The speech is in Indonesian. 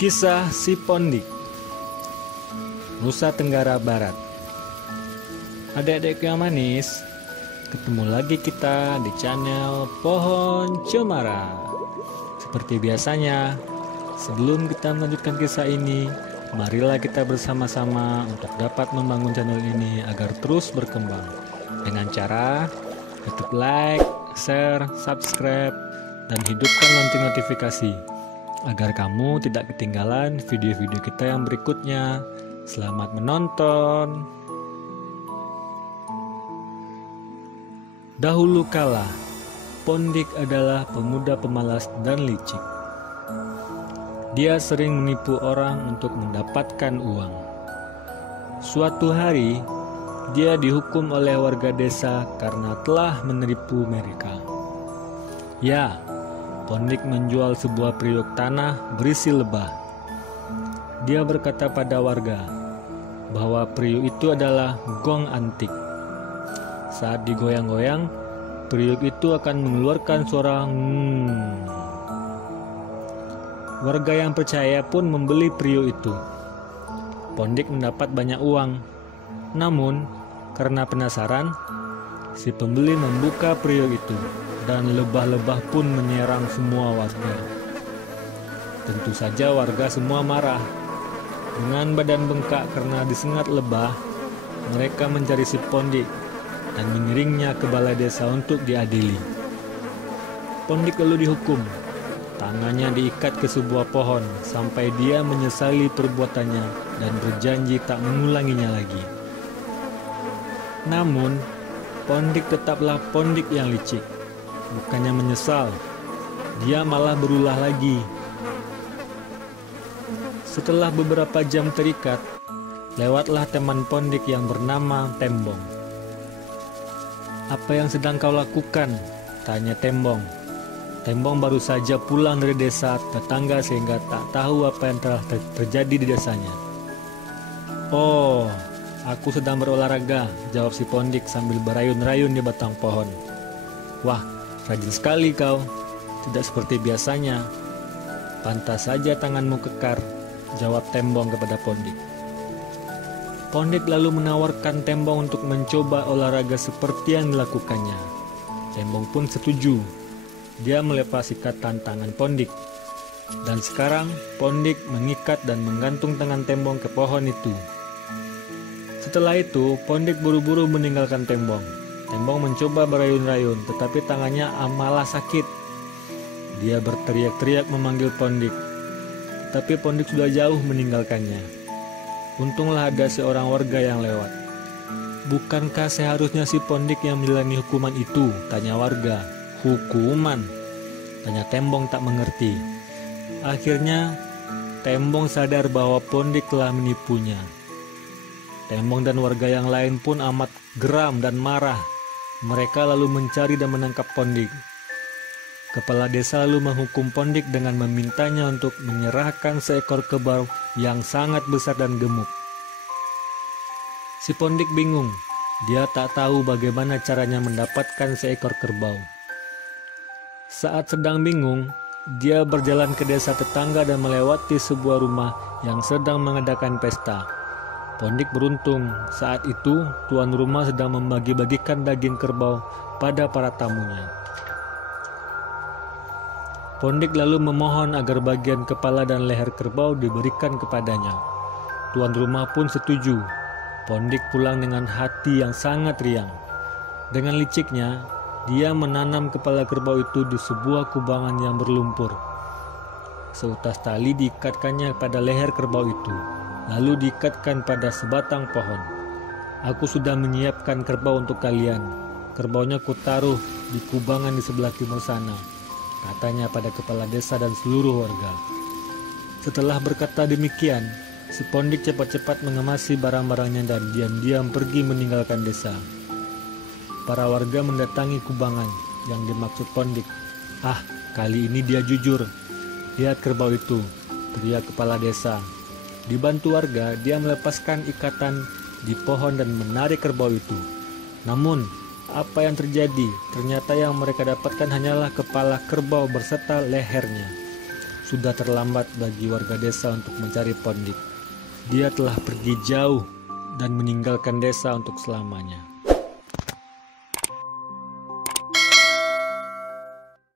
Kisah Si Pondik, Nusa Tenggara Barat. Adik-adik yang manis, ketemu lagi kita di channel Pohon Cemara. Seperti biasanya, sebelum kita melanjutkan kisah ini, marilah kita bersama-sama untuk dapat membangun channel ini agar terus berkembang dengan cara ketuk like, share, subscribe, dan hidupkan lonceng notifikasi agar kamu tidak ketinggalan video-video kita yang berikutnya. Selamat menonton. Dahulu kala, Pondik adalah pemuda pemalas dan licik. Dia sering menipu orang untuk mendapatkan uang. Suatu hari, dia dihukum oleh warga desa karena telah menipu mereka. Ya, Pondik menjual sebuah periuk tanah berisi lebah. Dia berkata pada warga bahwa periuk itu adalah gong antik. Saat digoyang-goyang, periuk itu akan mengeluarkan suara Warga yang percaya pun membeli periuk itu. Pondik mendapat banyak uang. Namun, karena penasaran, si pembeli membuka periuk itu dan lebah-lebah pun menyerang semua warga. Tentu saja warga semua marah. Dengan badan bengkak karena disengat lebah, mereka mencari si Pondik dan mengiringnya ke balai desa untuk diadili. Pondik lalu dihukum. Tangannya diikat ke sebuah pohon sampai dia menyesali perbuatannya dan berjanji tak mengulanginya lagi. Namun, Pondik tetaplah Pondik yang licik. Bukannya menyesal, dia malah berulah lagi. Setelah beberapa jam terikat, lewatlah teman Pondik yang bernama Tembong. "Apa yang sedang kau lakukan?" tanya Tembong. Tembong baru saja pulang dari desa tetangga sehingga tak tahu apa yang telah terjadi di desanya. "Oh, aku sedang berolahraga," jawab si Pondik sambil berayun-rayun di batang pohon. "Wah, rajin sekali kau, tidak seperti biasanya. Pantas saja tanganmu kekar," jawab Tembong kepada Pondik. Pondik lalu menawarkan Tembong untuk mencoba olahraga seperti yang dilakukannya. Tembong pun setuju. Dia melepas ikatan tangan Pondik. Dan sekarang Pondik mengikat dan menggantung tangan Tembong ke pohon itu. Setelah itu, Pondik buru-buru meninggalkan Tembong. Tembong mencoba berayun-rayun, tetapi tangannya malah sakit. Dia berteriak-teriak memanggil Pondik, tapi Pondik sudah jauh meninggalkannya. Untunglah ada seorang warga yang lewat. "Bukankah seharusnya si Pondik yang menjalani hukuman itu?" tanya warga. "Hukuman?" tanya Tembong tak mengerti. Akhirnya, Tembong sadar bahwa Pondik telah menipunya. Tembong dan warga yang lain pun amat geram dan marah. Mereka lalu mencari dan menangkap Pondik. Kepala desa lalu menghukum Pondik dengan memintanya untuk menyerahkan seekor kerbau yang sangat besar dan gemuk. Si Pondik bingung. Dia tak tahu bagaimana caranya mendapatkan seekor kerbau. Saat sedang bingung, dia berjalan ke desa tetangga dan melewati sebuah rumah yang sedang mengadakan pesta. Pondik beruntung, saat itu tuan rumah sedang membagi-bagikan daging kerbau pada para tamunya. Pondik lalu memohon agar bagian kepala dan leher kerbau diberikan kepadanya. Tuan rumah pun setuju. Pondik pulang dengan hati yang sangat riang. Dengan liciknya, dia menanam kepala kerbau itu di sebuah kubangan yang berlumpur. Seutas tali diikatkannya pada leher kerbau itu, lalu diikatkan pada sebatang pohon. "Aku sudah menyiapkan kerbau untuk kalian. Kerbaunya kutaruh di kubangan di sebelah timur sana," katanya pada kepala desa dan seluruh warga. Setelah berkata demikian, si Pondik cepat-cepat mengemasi barang-barangnya dan diam-diam pergi meninggalkan desa. Para warga mendatangi kubangan yang dimaksud Pondik. "Ah, kali ini dia jujur. Lihat kerbau itu," teriak kepala desa. Dibantu warga, dia melepaskan ikatan di pohon dan menarik kerbau itu. Namun, apa yang terjadi? Ternyata yang mereka dapatkan hanyalah kepala kerbau berserta lehernya. sudah terlambat bagi warga desa untuk mencari Pondip. Dia telah pergi jauh dan meninggalkan desa untuk selamanya.